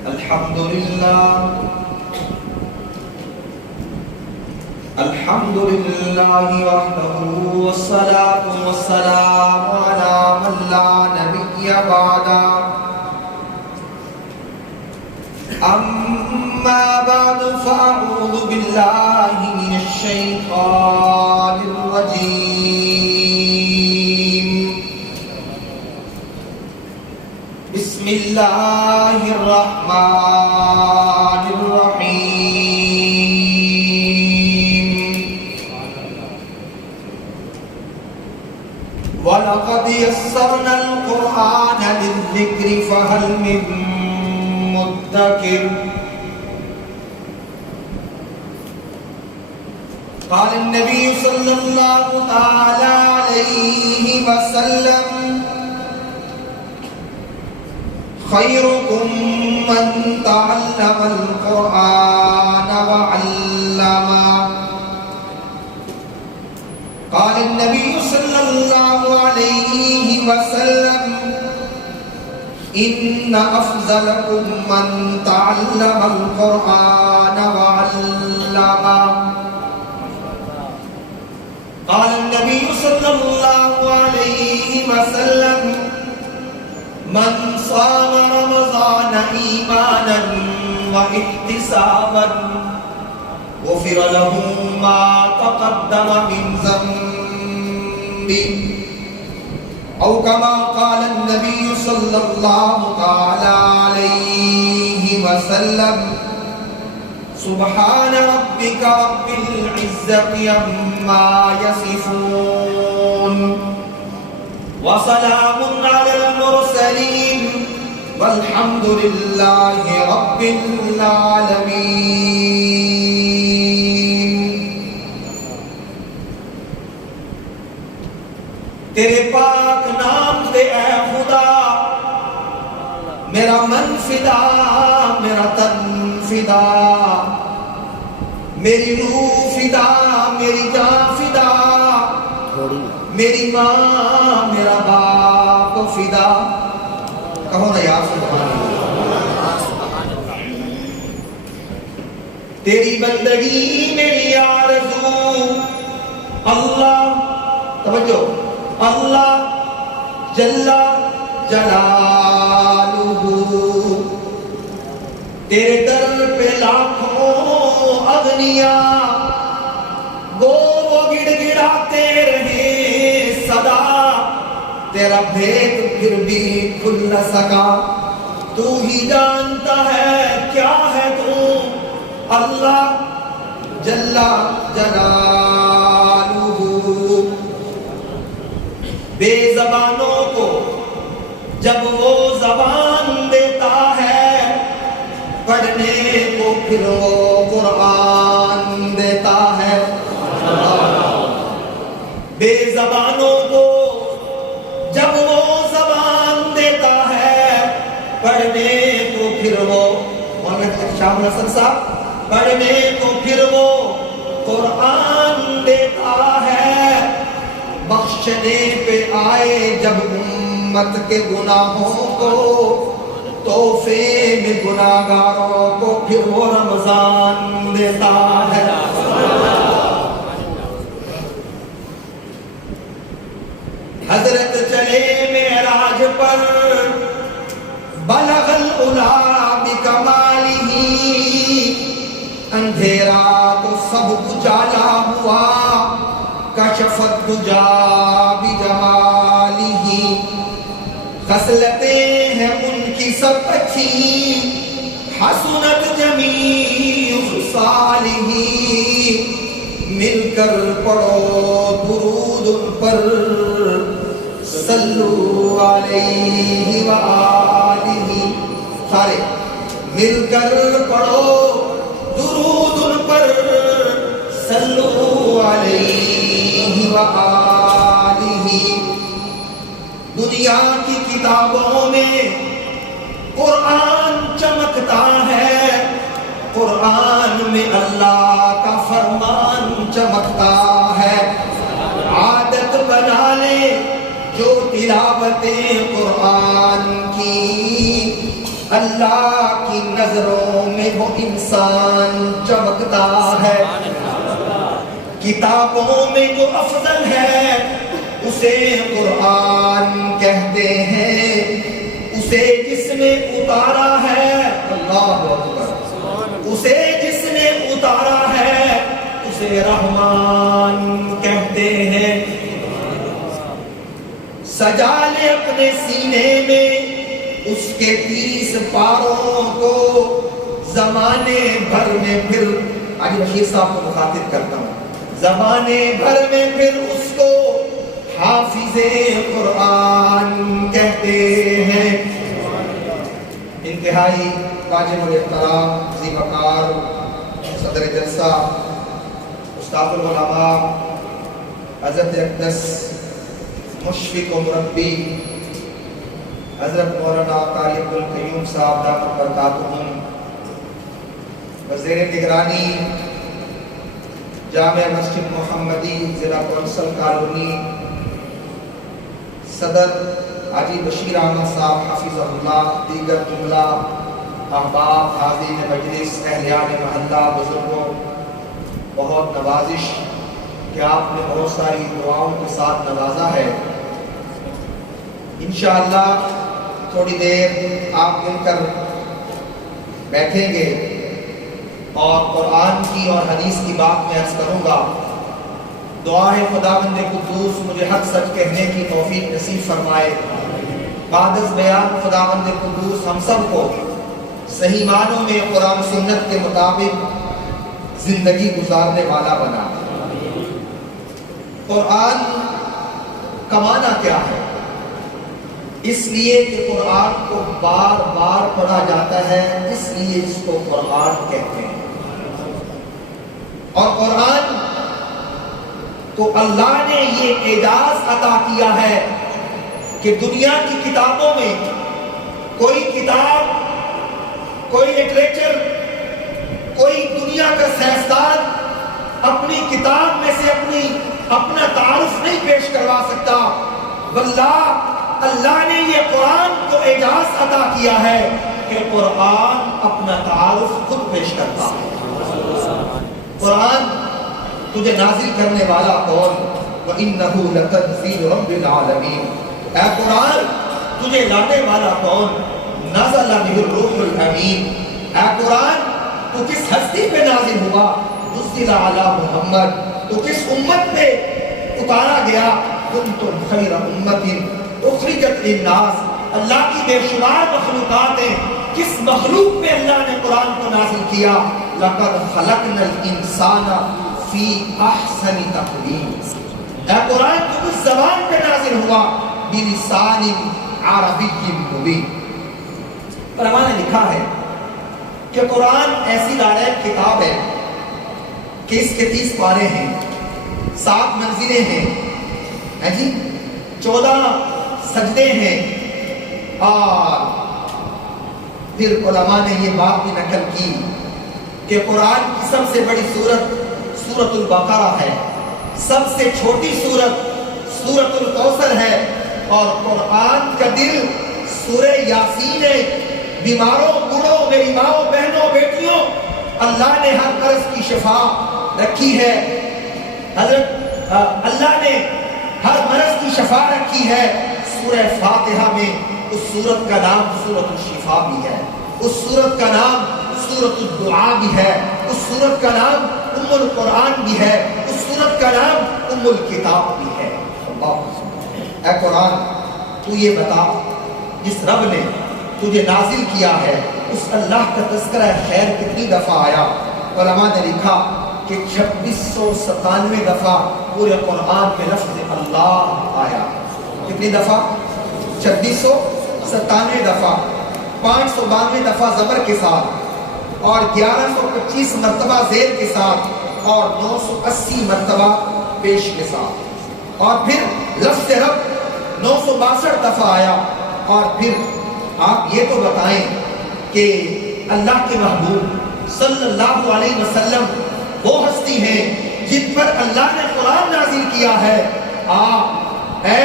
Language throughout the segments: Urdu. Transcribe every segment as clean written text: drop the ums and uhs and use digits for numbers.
الحمد لله وحده والصلاة والسلام على من لا نبي بعده أما بعد فأعوذ بالله من الشيطان الرجيم بسم الله الرحمن الرحيم وَلَقَدْ يَسَّرْنَا الْقُرْآنَ لِلذِّكْرِ فَهَلْ مِن مُّدَّكِرٍ قال النبي صلى الله تعالى عليه وسلم خيركم من تعلم القرآن وعلمه قال النبي صلى الله عليه وسلم إن أفضلكم من تعلم القرآن وعلمه قال النبي صلى الله عليه وسلم من صام رمضان إيمانا واحتسابا غفر له ما تقدم من ذنبه أو كما قال النبي صلى الله تعالى عليه وسلم سبحان ربك رب العزة عما يصفون وسلام على المرسلين والحمد لله رب العالمين تیرے پاک نام دے اے خدا میرا من فدا میرا تن فدا میری روح فدا میری جان فدا میری ماں میرا باپ فدا کہو نا یا سبحان اللہ تیری بندگی میری آرزو اللہ توجہ اللہ جل جلالہ تیرے در پہ لاکھوں اغنیاء وہ گڑ گڑاتے رہے صدا تیرا بھید پھر بھی کھل نہ سکا تو ہی جانتا ہے کیا ہے تو اللہ جل جلالہ بے زبانوں کو جب وہ زبان دیتا ہے پڑھنے کو پھر وہ قرآن دیتا ہے بے زبانوں کو جب وہ زبان دیتا ہے پڑھنے کو پھر وہ شاہ نصر صاحب پڑھنے کو پھر وہ قرآن دیتا ہے بخشنے پہ آئے جب امت کے گناہوں کو تحفے میں گناہگاروں کو پھر وہ رمضان دیتا ہے حضرت چلے معراج پر بلغ العلا بکمالہ اندھیرا تو سب اجالا ہوا کشفت دجا بجمالہ خصلتیں ہیں ان کی سب اچھی حسنت جمیع خصالہ مل کر پڑھو درود ان پر صلو علیہ وآلہ سارے مل کر پڑھو درود ان پر صلو علیہ وآلہ دنیا کی کتابوں میں قرآن چمکتا ہے قرآن میں اللہ کا فرمان چمکتا ہے عادت بنا لے جو تلاوت قرآن کی اللہ کی نظروں میں وہ انسان چمکتا ہے، کتابوں میں جو افضل ہے اسے قرآن کہتے ہیں، اسے جس نے اتارا ہے، اللہ اکبر، اسے جس نے اتارا ہے اسے رحمان کہتے ہیں۔ سجا لے اپنے سینے میں اس کے 30 پاروں کو، زمانے بھر میں پھر، آج رشید صاحب کو مخاطب کرتا ہوں، زمانے بھر میں پھر اس کو حافظ قرآن کہتے ہیں۔ انتہائی واجب الاحترام ذی وقار صدر جلسہ استاد العلماء حضرت اقدس مشفق و مربی حضرت مولانا طالب القیوم صاحب دامت برکاتہم، وزیر نگرانی جامع مسجد محمدی ضلع کونسل کالونی، صدر حاجی بشیر احمد صاحب حفظہ اللہ، دیگر جملہ احباب حاضرین مجلس، اہلیان محلہ، بزرگوں، بہت نوازش کہ آپ نے بہت ساری دعاؤں کے ساتھ نوازا ہے۔ انشاءاللہ تھوڑی دیر آپ مل کر بیٹھیں گے اور قرآن کی اور حدیث کی بات میں عرض کروں گا۔ دعا ہے خداوند قدوس مجھے حق سچ کہنے کی توفیق نصیب فرمائے۔ بعد از بیان خداوند قدوس ہم سب کو صحیح معنوں میں قرآن سنت کے مطابق زندگی گزارنے والا بنا۔ قرآن کا معنی کیا ہے؟ اس لیے کہ قرآن کو بار بار پڑھا جاتا ہے، اس لیے اس کو قرآن کہتے ہیں۔ اور قرآن کو اللہ نے یہ اعزاز عطا کیا ہے کہ دنیا کی کتابوں میں کوئی کتاب، کوئی لٹریچر، کوئی دنیا کا سائنسدان اپنی کتاب میں سے اپنا تعارف نہیں پیش کروا سکتا، واللہ اللہ نے یہ قرآن کو اعزاز عطا کیا ہے کہ قرآن اپنا تعارف خود پیش کرتا ہے۔ قرآن تجھے نازل کرنے والا کون؟ وَإِنَّهُ لَتَنزِيلُ رَبِّ الْعَالَمِينَ، اے قرآن تجھے لانے والا کون؟ نزل بِهِ الرُّوحُ الْأَمِينُ، اے قرآن تو کس ہستی پہ نازل ہوا؟ نزل علی محمد، تو کس امت پہ اتارا گیا؟ کنتم خیر امت اخرجت للناس، اللہ کی بے شمار مخلوقات ہیں، کس مخلوق پہ اللہ نے قرآن کو نازل کیا؟ لقد خلقنا الانسان فی احسن تقویم، اے قرآن تو کس زبان پہ نازل ہوا؟ بلسان عربی مبین۔ علماء نے لکھا ہے کہ قرآن ایسی دائرہ کتاب ہے کہ اس کے 30 پارے ہیں، 7 منزلیں ہیں جی، 14 سجدے ہیں، اور پھر علماء نے یہ بات بھی نقل کی کہ قرآن کی سب سے بڑی سورت سورۃ البقرہ ہے، سب سے چھوٹی سورت سورۃ الکوثر ہے، اور قرآن کا دل سورہ یاسین ہے۔ بیماروں، بوڑھوں، میری ماؤں، بہنوں، بیٹیوں، اللہ نے ہر مرض کی شفا رکھی ہے، حضرت اللہ نے ہر مرض کی شفا رکھی ہے۔ سورہ فاتحہ میں اس سورت کا نام سورۃ الشفا بھی ہے، اس سورت کا نام سورۃ الدعاء بھی ہے، اس سورت کا نام ام القرآن بھی ہے، اس سورت کا نام ام الکتاب بھی ہے۔ اللہ، اے قرآن تو یہ بتا، جس رب نے تجھے نازل کیا ہے اس اللہ کا تذکرہ خیر کتنی دفعہ آیا؟ علماء نے لکھا کہ 2697 دفعہ پورے قرآن میں لفظ اللہ آیا۔ کتنی دفعہ؟ 2697 دفعہ، 592 دفعہ زبر کے ساتھ، اور 1125 مرتبہ زیر کے ساتھ، اور 980 مرتبہ پیش کے ساتھ، اور پھر لفظ رب 962 دفعہ آیا۔ اور پھر آپ یہ تو بتائیں کہ اللہ کے محبوب صلی اللہ علیہ وسلم وہ ہستی ہیں جن پر اللہ نے قرآن نازل کیا ہے۔ آپ اے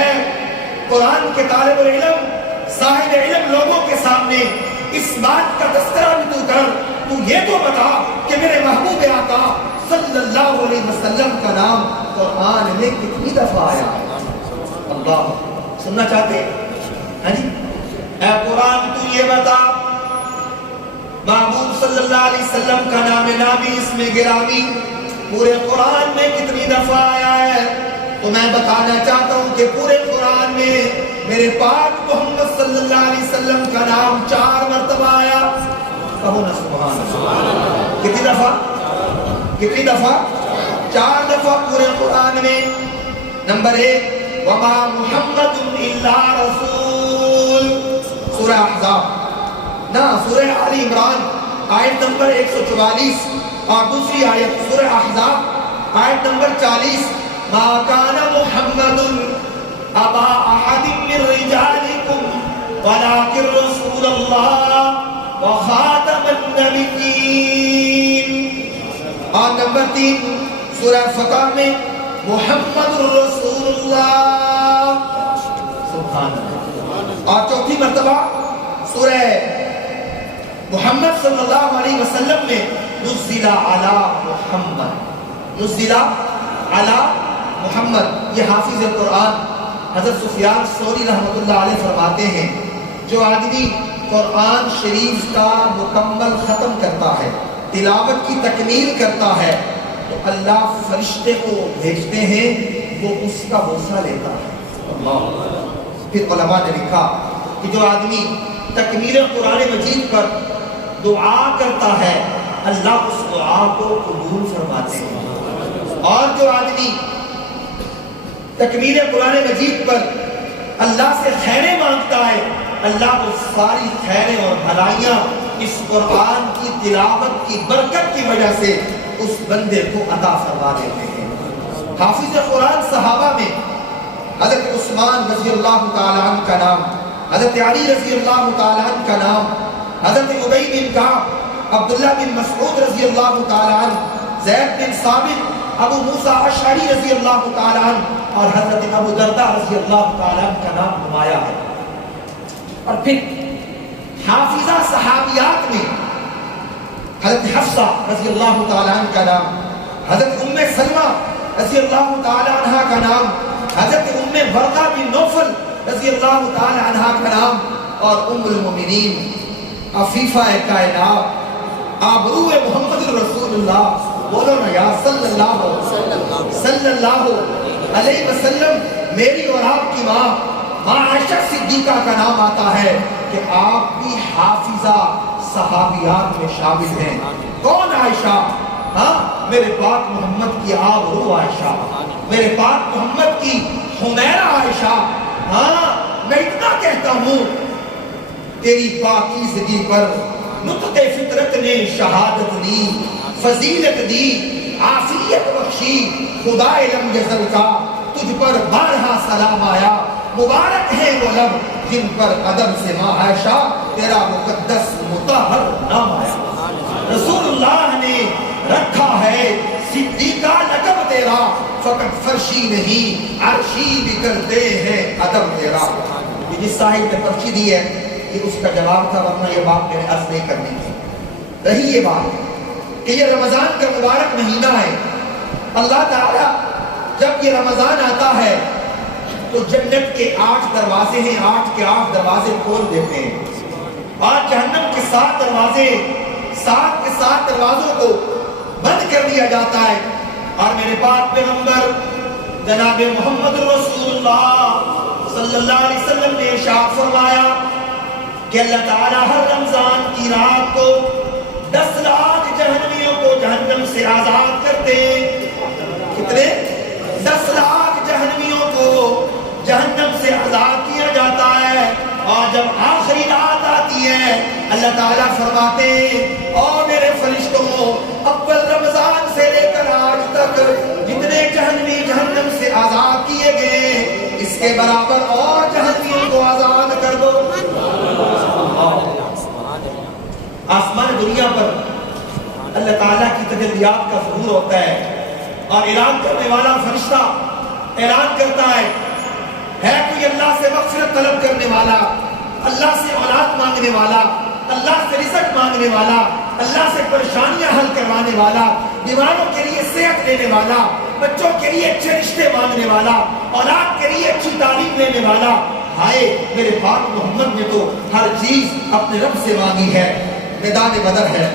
قرآن کے طالب علم، صاحب علم لوگوں کے سامنے اس بات کا تذکرہ بھی تو کر، تو یہ تو بتا کہ میرے محبوب آقا صلی اللہ علیہ وسلم کا نام قرآن میں کتنی دفعہ آیا ہے؟ اللہ سننا چاہتے ہیں جی؟ اے قرآن تو یہ بتا محبوب صلی اللہ علیہ وسلم کا نام نامی اس میں گرامی پورے قرآن میں کتنی دفعہ آیا ہے؟ تو میں بتانا چاہتا ہوں کہ پورے قرآن میں میرے پاک محمد صلی اللہ علیہ وسلم کا نام 4 مرتبہ آیا۔ کہو نا سبحان اللہ۔ کتنی دفعہ؟ کتنی دفعہ؟ 4 دفعہ پورے قرآن میں۔ نمبر 1 وَمَا مُحَمَّدٌ إِلَّا رَسُولٌ، سورہ احزاب نا، سورہ آل عمران آیت نمبر 144 اور دوسری آیت سورہ احزاب آیت نمبر 40 مَا كَانَ مُحَمَّدٌ أَبَا أَحَدٍ مِّن رِّجَالِكُمْ وَلَٰكِن رَّسُولَ اللَّهِ وَخَاتَمَ النَّبِيِّينَ۔ اور نمبر 3 سورہ فتح میں محمد رسول اللہ، سبحان اللہ۔ اور چوتھی مرتبہ سورہ محمد صلی اللہ علیہ وسلم میں نزل علی محمد، نزل علی محمد۔ یہ حافظ قرآن حضرت سفیان ثوری رحمۃ اللہ علیہ فرماتے ہیں جو آدمی قرآن شریف کا مکمل ختم کرتا ہے، تلاوت کی تکمیل کرتا ہے، تو اللہ فرشتے کو بھیجتے ہیں، وہ اس کا بوسہ لیتا ہے۔ اللہ۔ پھر علماء نے لکھا کہ جو آدمی تکمیل قرآن مجید پر دعا کرتا ہے اللہ اس دعا کو قبول فرماتے ہیں، اور جو آدمی تکمیل قرآن مجید پر اللہ سے خیریں مانگتا ہے اللہ کو ساری خیریں اور بھلائیاں اس قرآن کی تلاوت کی برکت کی وجہ سے اس بندے کو عطا فرما دیتے ہیں۔ حافظ قرآن صحابہ میں حضرت عثمان رضی اللہ تعالیٰ عنہ کا نام، حضرت علی رضی اللہ تعالیٰ عنہ کا نام، حضرت ابی بن کعب، عبداللہ بن مسعود رضی اللہ تعالیٰ عنہ، زید بن ثابت، ابو موسیٰ اشعری رضی اللہ تعالیٰ عنہ اور حضرت ابو درداء رضی اللہ تعالیٰ عنہ کا نام نمایاں ہے۔ اور پھر حافظہ صحابیات میں حضرت حفصہ رضی اللہ تعالیٰ عنہ کا نام، حضرت ام سلمہ رضی اللہ تعالیٰ عنہ کا نام، حضرت ام ورقہ بن نوفل رضی اللہ تعالیٰ عنہ کا نام، اور ام المومنین عفیفہ کائنات آبرو محمد رسول اللہ، بولو نا یا صلی اللہ علیہ وسلم۔ میری اور آپ کی ماں عائشہ صدیقہ کا نام آتا ہے کہ آپ بھی حافظہ صحابیات میں شامل ہیں۔ کون عائشہ؟ ہاں میرے پاک محمد کی آبرو عائشہ، میرے پاک محمد کی حمیرہ عائشہ۔ ہاں میں اتنا کہتا ہوں تیری پاکیزگی پر نطق فطرت نے شہادت دی، فضیلت دی، عافیت بخشی، خدا لم یزل کا تجھ پر بارہا سلام آیا۔ مبارک ہیں وہ لب جن پر قدم سے ماں عائشہ تیرا مقدس مطہر نام آیا۔ رسول اللہ نے رکھا ہے صدیقہ لقب تیرا، فقط فرشی نہیں عرشی بھی کرتے ہیں ادب تیرا۔ یہ جس صاحب نے پرچی دی ہے یہ اس کا جواب تھا، ورنہ یہ بات میں نے عرض نہیں کرنی تھی۔ رہی یہ بات کہ یہ رمضان کا مبارک مہینہ ہے، اللہ تعالیٰ جب یہ رمضان آتا ہے تو جنت کے 8 دروازے ہیں، 8 کے 8 دروازے کھول دیتے ہیں، اور جہنم کے 7 دروازے، 7 کے 7 دروازوں کو بند کر دیا جاتا ہے۔ اور میرے پاک پیغمبر جناب محمد رسول اللہ صلی اللہ علیہ وسلم نے ارشاد فرمایا کہ اللہ تعالیٰ ہر رمضان کی رات کو 10 لاکھ جہنمیوں کو جہنم سے آزاد کرتے ہیں۔ کتنے؟ 10 لاکھ جہنمیوں کو جہنم سے آزاد کیا جاتا ہے، اور جب آخری رات آتی ہے اللہ تعالیٰ فرماتے ہیں اور میرے فرشتوں اول رمضان سے لے کر آج تک جتنے جہنمی جہنم سے آزاد کیے گئے اس کے برابر اور جہنمیوں کو آزاد کر دو۔ آسمان دنیا پر اللہ تعالیٰ کی تجلیات کا ظہور ہوتا ہے، اور اعلان کرنے والا فرشتہ اعلان کرتا ہے کوئی اللہ سے مغفرت طلب کرنے والا، اللہ سے اولاد مانگنے والا، اللہ سے رزق مانگنے والا، اللہ سے پریشانیاں حل کروانے والا، بیماروں کے لیے صحت دینے والا، بچوں کے لیے اچھے رشتے مانگنے والا، اولاد کے لیے اچھی تعلیم دینے والا، ہائے میرے پاک محمد نے تو ہر چیز اپنے رب سے مانگی ہے۔ میدان بدر ہے،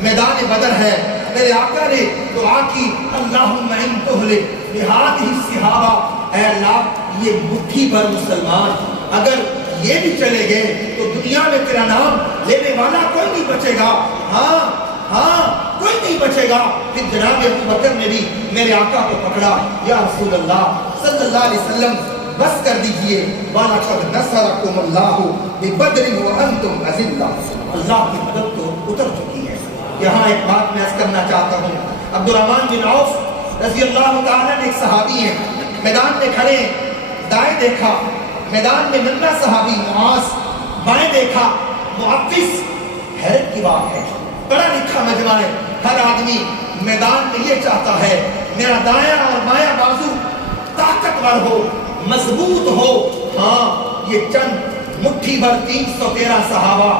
میدان بدر ہے، میرے آقا نے دعا کی، اللہم ان تہلک بہذہ الصحابہ، اے اللہ یہ مٹھی بھر مسلمان اگر یہ بھی چلے گئے تو دنیا میں تیرا نام لینے والا کوئی نہیں بچے گا۔ ہاں کوئی نہیں بچے گا۔ پھر جناب ابو بکر نے بھی میرے آقا کو پکڑا، یا رسول اللہ صلی اللہ علیہ وسلم بس کر دیجئے، وَلَقَدْ نَصَرَكُمُ اللَّهُ بِبَدْرٍ وَأَنْتُمْ أَذِلَّةٌ، اللہ کی مدد تو اتر چکی ہے۔ یہاں ایک بات میں عرض کرنا چاہتا ہوں، عبد الرحمن بن عوف رضی اللہ تعالیٰ نے ایک صحابی ہیں، میدان میں کھڑے، دائیں دیکھا، میدان میں ننھا صحابی معاذ، بائیں دیکھا معفس۔ حیرت کی بات ہے، پڑھا لکھا مجمع ہے، ہر آدمی میدان میں یہ چاہتا ہے میرا دایاں اور بایاں بازو طاقتور ہو، مضبوط ہو۔ ہاں یہ چند مٹھی بھر 313 صحابہ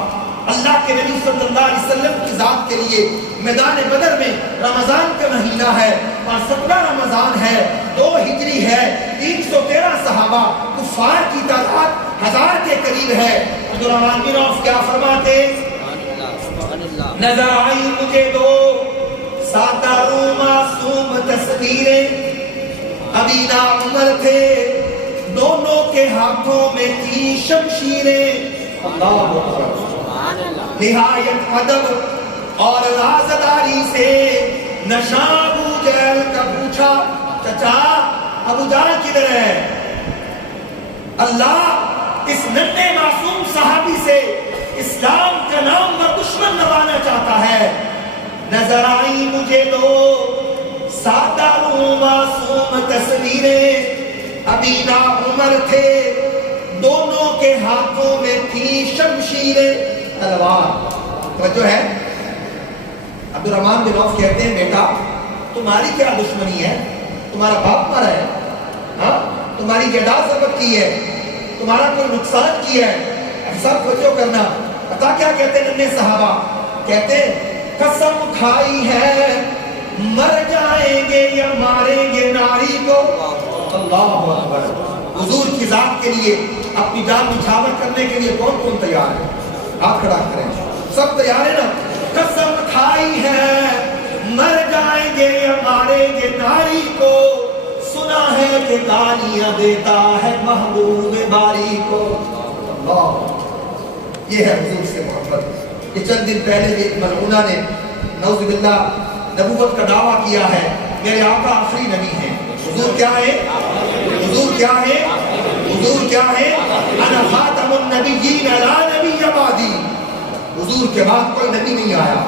اللہ کے نبی صلی اللہ علیہ وسلم کی ذات کے لیے میدان بدر میں، رمضان کا مہینہ ہے اور 17 رمضان ہے، 2 ہجری ہے، 313 صحابہ، کفار کی تعداد 1000 کے قریب ہے۔ عبد الرحمن بن عوف کیا فرماتے؟ نظر آئی مجھے 2 سادہ رو معصوم تصویریں، ابی نا عمر تھے، دونوں کے ہاتھوں میں تھی شمشیریں۔ اللہ اکبر۔ نہایت ادب اور رازداری سے نشا ابو جہل کا پوچھا، چچا ابو جہل کدھر ہے؟ اللہ اس ننھے معصوم صحابی سے اسلام کا نام اور دشمن نوانا چاہتا ہے۔ نظر آئی مجھے 2 سادہ رو معصوم تصویریں، ابی نا عمر تھے، دونوں کے ہاتھوں میں تھی شمشیریں تلوار۔ توجہ ہے، عبد الرحمن بن عوف کہتے ہیں بیٹا تمہاری کیا دشمنی ہے؟ تمہارا باپ مرا ہے، ہاں تمہاری جائیداد ضبط کی ہے، تمہارا کوئی نقصان کیا ہے، سب توجہ کرنا۔ پتا کیا کہتے ہیں ننھے صحابہ؟ کہتے قسم کھائی ہے مر جائیں گے یا ماریں گے ناری کو۔ اللہ اکبر۔ حضور کی ذات کے لیے اپنی جان نچھاور کرنے کے لیے کون کون تیار ہے؟ ہاتھ کھڑا کریں، سب تیار ہے نا؟ قسم کھائی ہے مر جائیں گے یا ماریں گے ناری کو، سنا ہے کہ گالیاں دیتا ہے محبوب باری کو۔ اللہ، یہ ہے حضور سے محبت۔ یہ چند دن پہلے بھی ایک ملعونہ نے نعوذ باللہ نبوت کا دعویٰ کیا ہے، میرے آقا آخری نبی ہیں۔ حضور کیا ہے؟ حضور کیا ہے؟ حضور کیا ہے؟ انا خاتم النبیین لا نبی بعدی، حضور کے بعد کوئی نبی نہیں آیا۔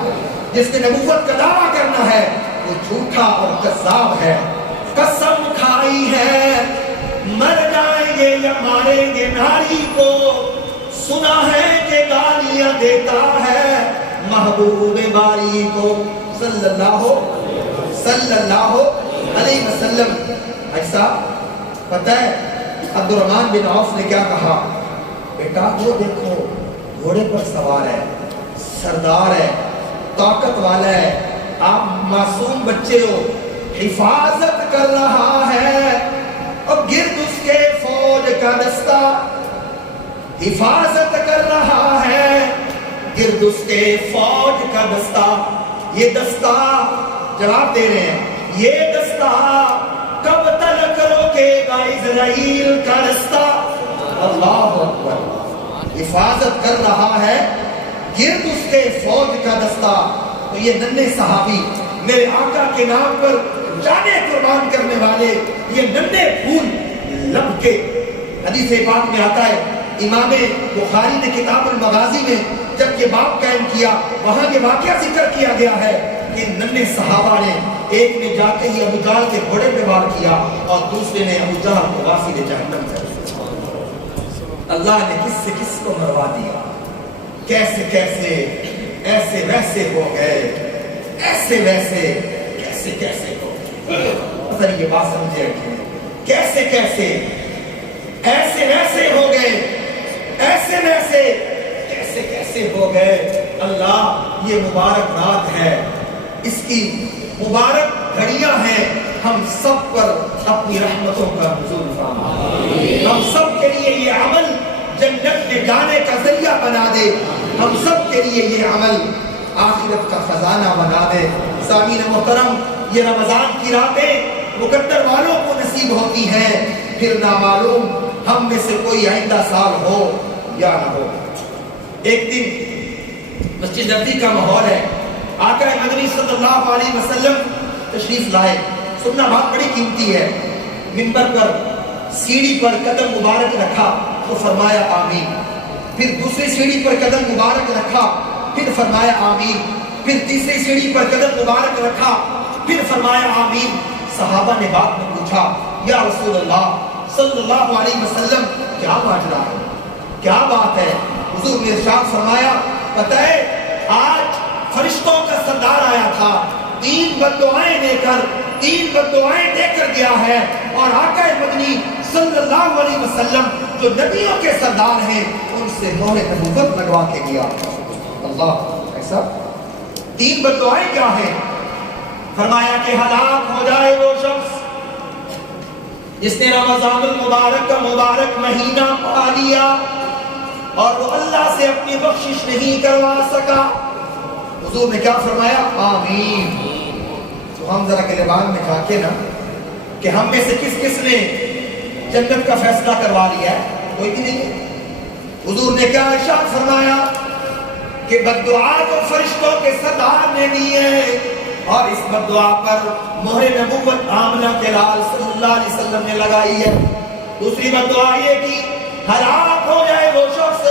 جس نے نبوت کا دعویٰ کرنا ہے وہ جھوٹا اور کذاب ہے۔ قسم کھائی ہے مر جائیں گے یا ماریں گے ناری کو، سنا ہے کہ گالیاں دیتا ہے محبوب باری کو صلی اللہ علیہ وسلم۔ ایسا پتہ ہے عبد الرحمن بن عوف نے کیا کہا؟ بیٹا وہ دیکھو گھوڑے پر سوار ہے، سردار ہے، طاقت والا ہے، آپ معصوم بچے ہو، حفاظت کر رہا ہے، اور گرد اس کے فوج کا دستہ، حفاظت کر رہا ہے، گرد اس کے فوج کا دستہ۔ یہ دستہ جواب دے رہے ہیں، یہ دستہ کب تک روکے گا اسرائیل کا رستہ؟ اللہ اکبر۔ حفاظت کر رہا ہے گرد اس کے فوج کا دستہ۔ تو یہ ننھے صحابی میرے آقا کے نام پر جانیں قربان کرنے والے، یہ ننھے پھول لب کے، حدیث پاک میں آتا ہے، امام بخاری نے کتاب المغازی میں جب یہ باب قائم کیا وہاں یہ واقعہ ذکر کیا گیا ہے کہ ننھے صحابہ نے، ایک نے جاتے ہی ابو جہل کے گھوڑے پہ وار کیا اور دوسرے نے ابو جہل کو واصل جہنم کر دیا۔ اللہ نے کس سے کس کو مروا دیا، کیسے کیسے ایسے ویسے ہو گئے، ایسے ویسے کیسے کیسے ہو گئے۔ پتہ نہیں یہ بات سمجھے رکھیں، کیسے کیسے ایسے ویسے ہو گئے، ایسے ویسے کیسے کیسے کیسے ہو گئے؟ اللہ یہ مبارک رات ہے، اس کی مبارک گھڑیاں ہیں، ہم سب پر اپنی رحمتوں کا نزول فرما، ہم سب کے لیے یہ عمل جنت میں جانے کا ذریعہ بنا دے، ہم سب کے لیے یہ عمل آخرت کا خزانہ بنا دے۔ سامعین محترم، یہ رمضان کی راتیں مقدر والوں کو نصیب ہوتی ہیں، پھر نامعلوم ہم میں سے کوئی آئندہ سال ہو یا نہ ہو۔ ایک دن مسجد نبوی کا ماحول ہے، آقا مدنی صلی اللہ علیہ وسلم تشریف لائے، سننا بات بڑی قیمتی ہے۔ منبر پر سیڑھی پر قدم مبارک رکھا تو فرمایا آمین، پھر دوسری سیڑھی پر قدم مبارک رکھا پھر فرمایا آمین، پھر تیسری سیڑھی پر قدم مبارک رکھا پھر فرمایا آمین۔ صحابہ نے بعد میں پوچھا، یا رسول اللہ صلی اللہ علیہ وسلم کیا ماجرا ہے، کیا بات ہے؟ حضور نے ارشاد فرمایا، پتہ ہے آج فرشتوں کا سردار آیا تھا، 3 بددعائیں دے کر گیا ہے، اور آقا مدنی صلی اللہ علیہ وسلم جو نبیوں کے سردار ہیں ان سے مہر نبوت لگوا کے گیا۔ اللہ، ایسا 3 بددعائیں کیا ہیں؟ فرمایا کہ ہلاک ہو جائے وہ شخص جس نے رمضان المبارک کا مبارک مہینہ پا لیا اور وہ اللہ سے اپنی بخشش نہیں کروا سکا۔ حضور نے کیا فرمایا؟ آمین۔ تو ہم ذرا گریبان میں جا کے نا کہ ہم میں سے کس کس نے جنت کا فیصلہ کروا لیا ہے؟ کوئی بھی نہیں ہے۔ حضور نے کیا ارشاد فرمایا کہ بددعا تو فرشتوں کے سردار نے دی ہے، اور اس بددعا پر مہر نبوت آمنہ کے لال صلی اللہ علیہ وسلم نے لگائی ہے۔ دوسری بددعا یہ کی، ہلاک ہو جائے وہ شخص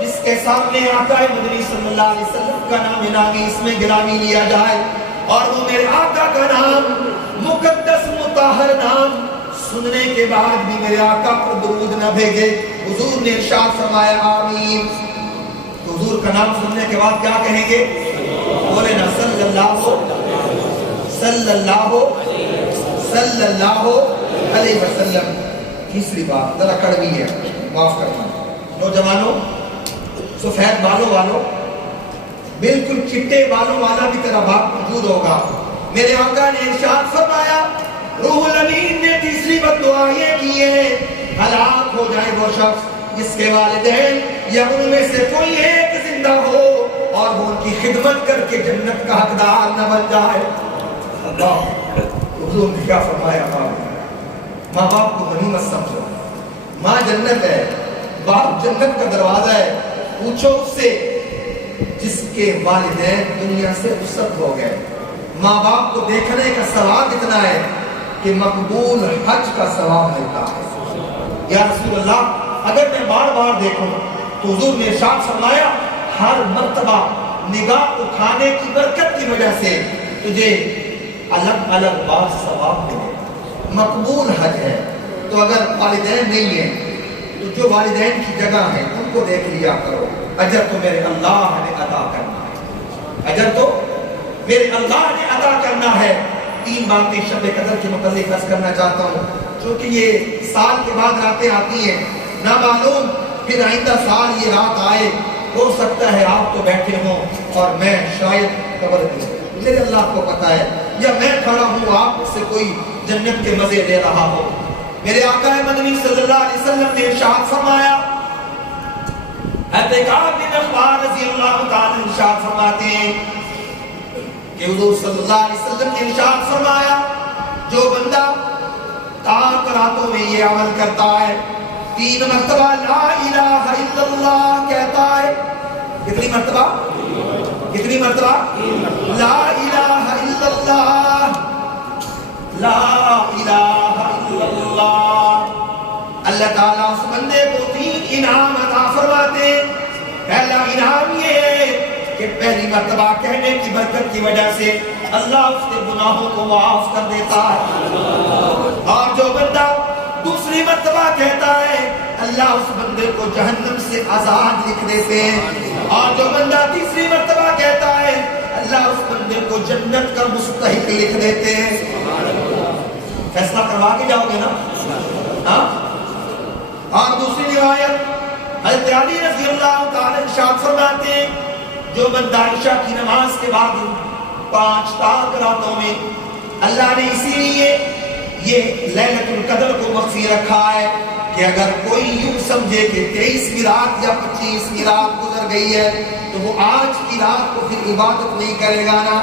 جس کے سامنے آقا مدنی صلی اللہ علیہ وسلم کا نام نامی اس میں گرامی لیا جائے، اور وہ میرے آقا کا نام، مقدس مطہر نام سننے کے بعد بھی میرے آقا پر درود نہ بھیجے۔ حضور نے ارشاد فرمایا آمین۔ تو حضور کا نام سننے کے بعد کیا کہیں گے؟ بولے نا صلی اللہ علیہ وسلم۔ تیسری بات ذرا کڑوی ہے، معاف کرنا نوجوانوں، سفید بالوں والوں، بالکل چٹے بالوں والا بھی تیرا باپ موجود ہوگا۔ میرے آقا نے ارشاد فرمایا، روح الامین نے تیسری بددعا یہ کی ہے، ہلاک ہو جائے وہ شخص جس کے والدین یا ان میں سے کوئی ایک زندہ ہو اور وہ ان کی خدمت کر کے جنت کا حقدار نہ بن جائے۔ اللہ، حضور نے کیا فرمایا؟ ماں باپ کو غنیمت سمجھو، ماں جنت ہے، باپ جنت کا دروازہ ہے۔ پوچھو اس سے جس کے والدین دنیا سے رخصت ہو گئے، ماں باپ کو دیکھنے کا ثواب اتنا ہے کہ مقبول حج کا ثواب ملتا ہے۔ یا رسول اللہ، اگر میں بار بار دیکھوں تو حضور نے ارشاد فرمایا، ہر مرتبہ نگاہ اٹھانے کی برکت کی وجہ سے تجھے الگ الگ بار ثواب ملے، مقبول حج ہے۔ تو اگر والدین نہیں ہیں تو جو والدین کی جگہ ہے ان کو دیکھ لیا کرو، اجر تو میرے اللہ نے عطا کرنا ہے، اجر تو میرے اللہ نے عطا کرنا ہے۔ 3 باتیں شب قدر کے متعلق عرض کرنا چاہتا ہوں، چونکہ یہ سال کے بعد راتیں آتی ہیں، نہ معلوم پھر آئندہ سال یہ رات آئے، ہو سکتا ہے آپ تو بیٹھے ہوں اور میں شاید قبر میں، میرے اللہ کو پتا ہے، یا میں کھڑا ہوں آپ سے کوئی جنت کے مزے لے رہا ہو۔ میرے آقا مدنی صلی اللہ علیہ وسلم نے ارشاد فرمایا، اعتقاد بن اخبار رضی اللہ تعالی ارشاد فرماتے ہیں کہ حضور صلی اللہ علیہ وسلم نے ارشاد فرمایا، جو بندہ تاک راتوں میں یہ عمل کرتا ہے، 3 مرتبہ لا الہ الا اللہ کہتا ہے، کتنی مرتبہ؟ کتنی مرتبہ؟ لا الہ الا اللہ، لا الہ الا اللہ۔ اللہ تعالیٰ اس بندے کو 3 انعام عطا فرماتے ہیں۔ پہلا انعام یہ ہے کہ پہلی مرتبہ کہنے کی برکت کی وجہ سے اللہ اس کے گناہوں کو معاف کر دیتا ہے، اور جو بندہ دوسری مرتبہ کہتا ہے اللہ اس بندے کو جہنم سے آزاد لکھ دیتے ہیں، اور جو بندہ تیسری مرتبہ کہتا ہے اللہ اس بندے کو جنت کا مستحق لکھ دیتے ہیں۔ فیصلہ کروا کے جاؤ گے نا؟ ہاں؟ اور دوسری روایت حضرت علی رضی اللہ تعالی ارشاد فرماتے ہیں جو بندہ عشاء کی نماز کے بعد 5 تاک راتوں میں اللہ نے اسی لیے یہ لیلۃ القدر کو مخفی رکھا ہے کہ اگر کوئی یوں سمجھے کہ 23ویں رات یا 25ویں رات گزر گئی ہے تو وہ آج کی رات کو پھر عبادت نہیں کرے گا نا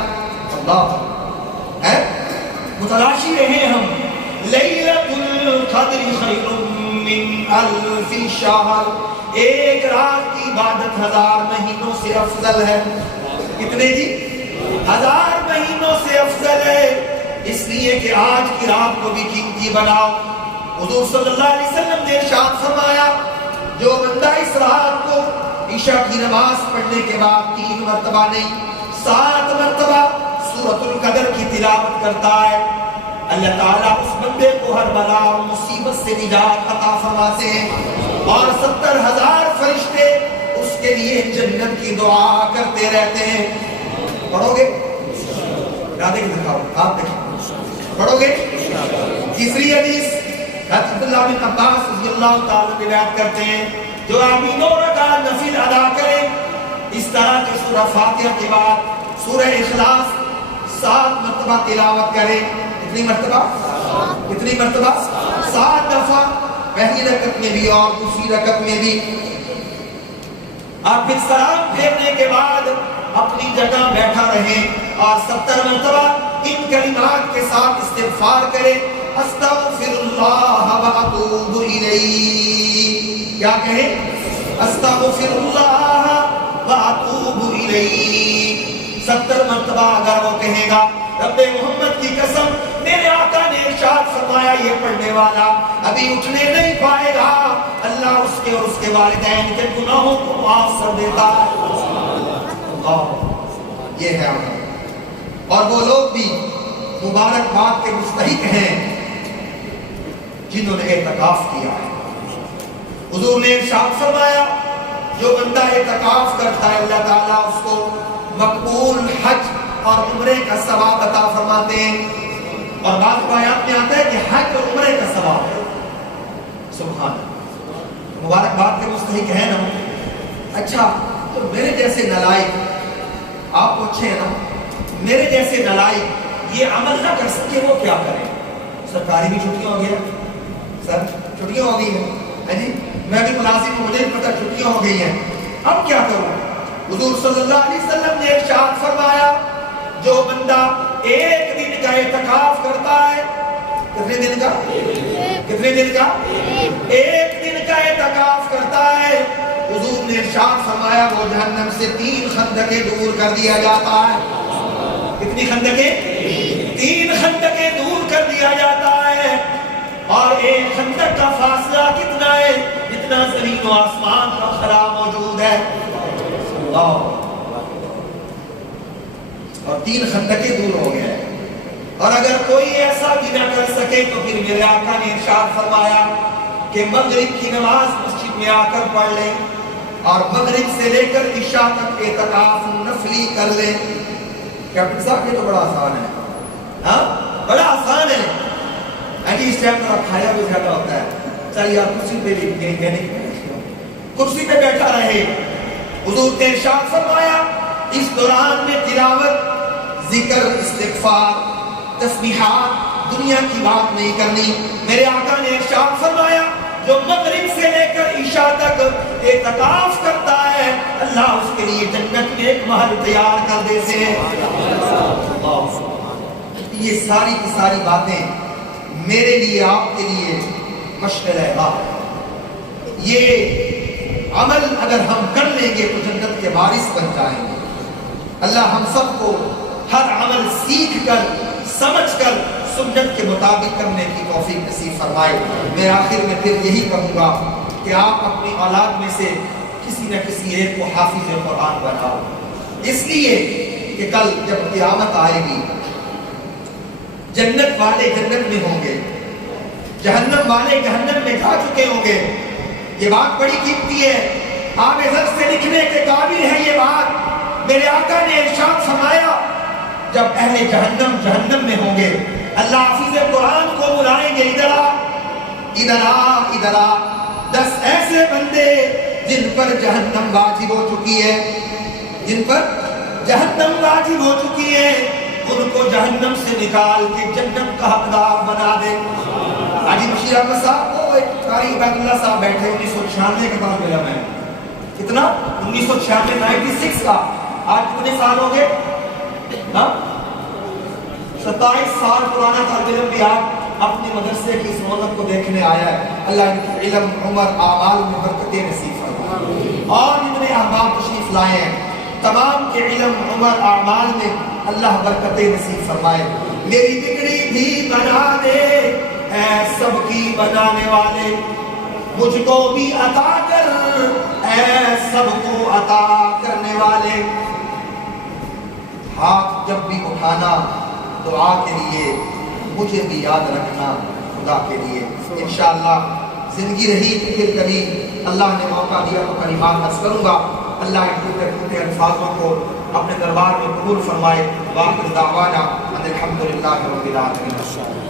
اللہ ہے متلاشی رہے ہم لیلۃ القدر خیر من الف شہر ایک رات کی عبادت 1000 مہینوں سے افضل ہے کتنے جی 1000 مہینوں سے افضل ہے اس لیے کہ آج کی رات کو بھی قیمتی بناؤ حضور صلی اللہ علیہ وسلم نے ارشاد فرمایا جو بندہ اس رات کو عشاء کی نماز پڑھنے کے بعد 3 مرتبہ نہیں 7 مرتبہ سورۃ القدر کی تلاوت کرتا ہے اللہ تعالیٰ اس بندے کو ہر بلا اور مصیبت سے نجات عطا فرماتے ہیں اور 70,000 فرشتے اس کے لیے جنت کی دعا کرتے رہتے ہیں پڑھو گے یاد ہے دکھاؤ آپ دیکھیں پڑھو گے تیسری حدیث حضرت عبداللہ بن عباس رضی اللہ تعالی روایت کرتے ہیں جو آمین و رکعت نفل ادا کرے اس طرح کے سورہ فاتحہ کے بعد سورہ اخلاص 7 مرتبہ تلاوت کرے کتنی مرتبہ 7 دفعہ پہلی رکعت میں بھی اور دوسری رکعت میں بھی آپ پھر سلام پھیرنے کے بعد اپنی جگہ بیٹھا رہیں اور 70 مرتبہ ان کلمات کے ساتھ استغفار کریں استغفر اللہ واتوب الیہ کیا کہیں استغفر اللہ واتوب الیہ 70 مرتبہ اگر وہ کہے گا رب محمد کی قسم میرے آقا نے ارشاد فرمایا یہ پڑھنے والا ابھی اٹھنے نہیں پائے گا اللہ اس کے اور اس کے والدین کے گناہوں کو معاف کر دیتا ہے یہ ہے اور وہ لوگ بھی مبارکباد کے مستحق ہیں جنہوں نے اعتکاف کیا ہے حضور نے ارشاد فرمایا جو بندہ اعتکاف کرتا ہے اللہ تعالیٰ اس کو مقبول حج اور عمرے کا ثواب عطا فرماتے ہیں اور بعض روایات میں آتا ہے کہ حج اور عمرے کا ثواب ہے سبحان اللہ مبارکباد کے مستحق ہے نا اچھا تو میرے جیسے نالائق آپ پوچھیں نا میرے جیسے نالائق یہ عمل نہ کر سکے وہ کیا کریں سرکاری بھی چھٹیاں ہو گیا سر چھٹیاں ہو گئی ہیں جی میں بھی ملازم ہوں مجھے پتہ چھٹیاں ہو گئی ہیں اب کیا کروں حضور صلی اللہ علیہ وسلم نے ارشاد فرمایا جو بندہ 1 دن کا اعتکاف کرتا ہے کتنے دن کا 1 دن کا اعتکاف کرتا ہے حضور نے ارشاد فرمایا وہ جہنم سے 3 خندقیں دور کر دیا جاتا ہے کتنی خندقیں 3 خندقیں دور کر دیا جاتا ہے اور 1 خندق کا فاصلہ کتنا ہے جتنا زمین و آسمان کا خلا موجود ہے اور 3 خندقیں دور ہو گئے اور اگر کوئی ایسا بھی نہ کر سکے تو پھر میرے آقا نے ارشاد فرمایا کہ مغرب کی نماز مسجد میں آ کر پڑھ لیں اور مغرب سے لے کر عشاء تک اعتکاف نفلی کر لیں کیپٹن صاحب یہ تو بڑا آسان ہے ہاں بڑا آسان ہے اس ٹائم پر کھایا بھی زیادہ ہوتا ہے چلیے آپ کرسی پہ بھی کرسی پہ بیٹھا رہے حضور نے ارشاد فرمایا اس دوران میں تلاوت ذکر استغفار تسبیحات دنیا کی بات نہیں کرنی میرے آقا نے ارشاد فرمایا جو مغرب سے لے کر عشاء تک اعتکاف کرتا ہے اللہ اس کے لیے جنت میں ایک محل تیار کر دیتے ہیں یہ ساری کی ساری باتیں میرے لیے آپ کے لیے مشغلہ ہے یہ عمل اگر ہم کر لیں گے تو جنت کے وارث بن جائیں گے اللہ ہم سب کو ہر عمل سیکھ کر سمجھ کر سنت کے مطابق کرنے کی توفیق نصیب فرمائے میں آخر میں پھر یہی کہوں گا کہ آپ اپنی اولاد میں سے کسی نہ کسی ایک کو حافظ قرآن بناؤ اس لیے کہ کل جب قیامت آئے گی جنت والے جنت میں ہوں گے جہنم والے جہنم میں جا چکے ہوں گے یہ بات بڑی قیمتی ہے آپ ذر سے لکھنے کے قابل ہے یہ بات میرے آقا نے ارشاد فرمایا جب اہل جہنم جہنم میں ہوں گے اللہ حافظ قرآن کو بلائیں گے ادھر آ 10 ایسے بندے جن پر جہنم واجب ہو چکی ہے، جن پر جہنم واجب ہو چکی ہے، ان کو جہنم سے نکال کے جنت کا حقدار بنا دے۔ حاجی بشیر احمد صاحب کو ایک قاری عبید اللہ صاحب بیٹھے 1996 کا طالب علم ہے، کتنا 1996 96 کا، آج کتنے سال ہو گئے؟ 27 سال پرانا طالب علم بھی آپ اپنے مدرسے کی اس رونق کو دیکھنے آیا ہے۔ اللہ ان کے علم، عمر، اعمال میں برکتیں نصیب فرمائے۔ اور اتنے احباب تشریف لائے ہیں، تمام کے علم، عمر، اعمال میں اللہ برکتیں نصیب فرمائے۔ میری بگڑی بھی بنا دے اے سب کی بنانے والے، مجھ کو بھی عطا کر اے سب کو عطا کرنے والے۔ ہاتھ جب بھی اٹھانا دعا کے لیے، مجھے بھی یاد رکھنا خدا کے لیے۔ انشاءاللہ زندگی رہی تو پھر کبھی اللہ نے موقع دیا تو کلمات عرض کروں گا۔ اللہ ان ٹوٹے الفاظوں کو اپنے دربار میں قبول فرمائے۔ وآخر دعوانا ان الحمدللہ رب العالمین۔